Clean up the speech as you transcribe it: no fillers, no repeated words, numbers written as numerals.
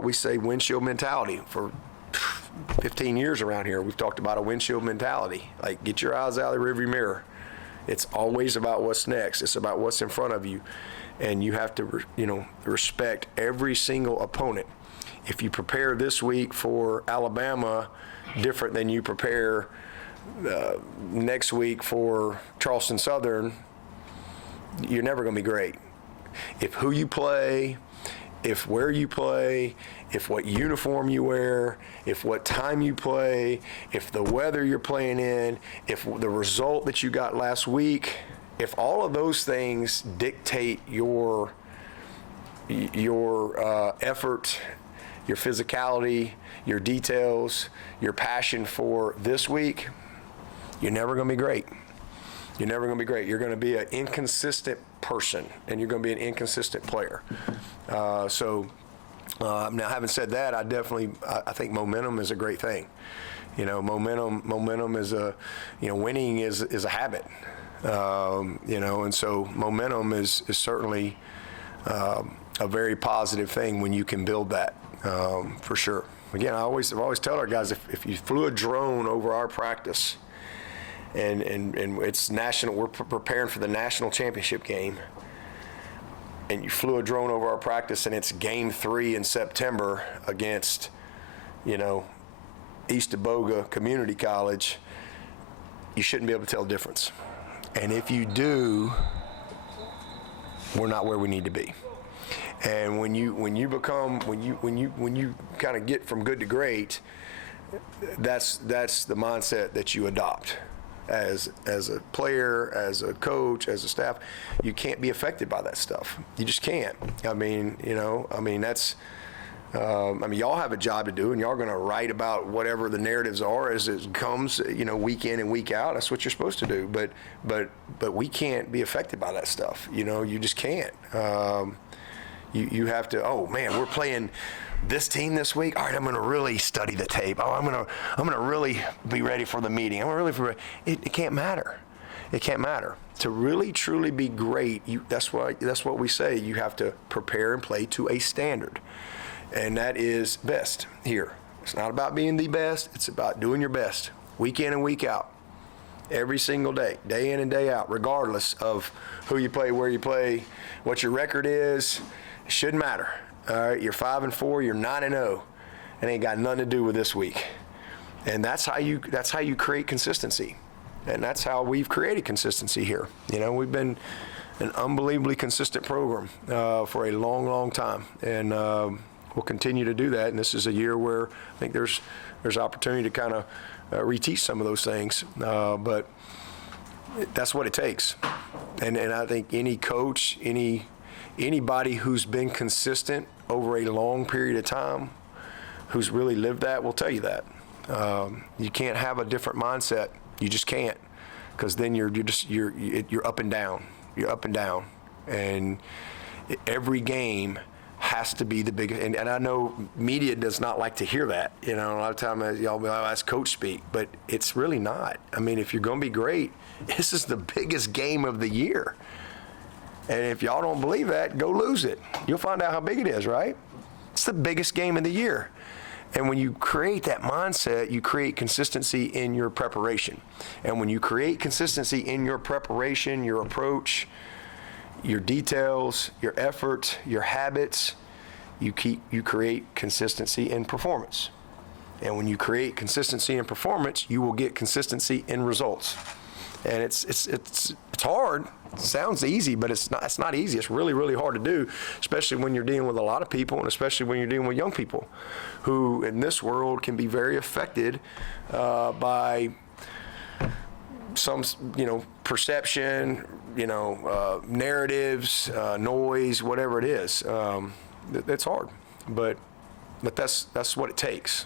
we say windshield mentality. For 15 years around here, we've talked about a windshield mentality. Like, get your eyes out of the rearview mirror. It's always about what's next. It's about what's in front of you. And you have to, respect every single opponent. If you prepare this week for Alabama different than you prepare next week for Charleston Southern, you're never going to be great. If who you play, if where you play, if what uniform you wear, if what time you play, if the weather you're playing in, if the result that you got last week, if all of those things dictate your effort, your physicality, your details, your passion for this week, you're never going to be great. You're never going to be great. You're going to be an inconsistent person, and you're going to be an inconsistent player. Now, having said that, I think momentum is a great thing. Momentum is winning is a habit. And so momentum is certainly a very positive thing when you can build that, for sure. Again, I've always tell our guys, if you flew a drone over our practice, and it's national, we're preparing for the national championship game, and you flew a drone over our practice, and it's game 3 in September against, East Aboga Community College, you shouldn't be able to tell the difference. And if you do, we're not where we need to be. And when you kind of get from good to great, that's the mindset that you adopt as a player, as a coach, as a staff. You can't be affected by that stuff. You just can't. That's. Y'all have a job to do, and y'all are going to write about whatever the narratives are as it comes, week in and week out. That's what you're supposed to do. But we can't be affected by that stuff. You just can't. You have to. Oh man, we're playing this team this week. All right, I'm going to really study the tape. Oh, I'm going to really be ready for the meeting. It can't matter. It can't matter. To really truly be great, that's what we say. You have to prepare and play to a standard. And that is best here. It's not about being the best. It's about doing your best week in and week out, every single day, day in and day out, regardless of who you play, where you play, what your record is. It shouldn't matter. All right, you're 5-4, you're 9-0. It ain't got nothing to do with this week. And that's how you create consistency. And that's how we've created consistency here. We've been an unbelievably consistent program for a long, long time. And we'll continue to do that, and this is a year where I think there's opportunity to kind of reteach some of those things, but that's what it takes. And I think any coach, anybody who's been consistent over a long period of time, who's really lived that, will tell you that. You can't have a different mindset. You just can't, because then you're up and down. You're up and down, and every game has to be the biggest, and I know media does not like to hear that. A lot of times y'all be like, that's coach speak, but it's really not. If you're going to be great, this is the biggest game of the year. And if y'all don't believe that, go lose it. You'll find out how big it is, right? It's the biggest game of the year. And when you create that mindset, you create consistency in your preparation. And when you create consistency in your preparation, your approach, your details, your effort, your habits, you create consistency in performance. And when you create consistency in performance, you will get consistency in results. And it's hard. It sounds easy, but it's not easy. It's really, really hard to do, especially when you're dealing with a lot of people, and especially when you're dealing with young people who in this world can be very affected by some, perception, narratives, noise, whatever it is. It's hard, but that's what it takes.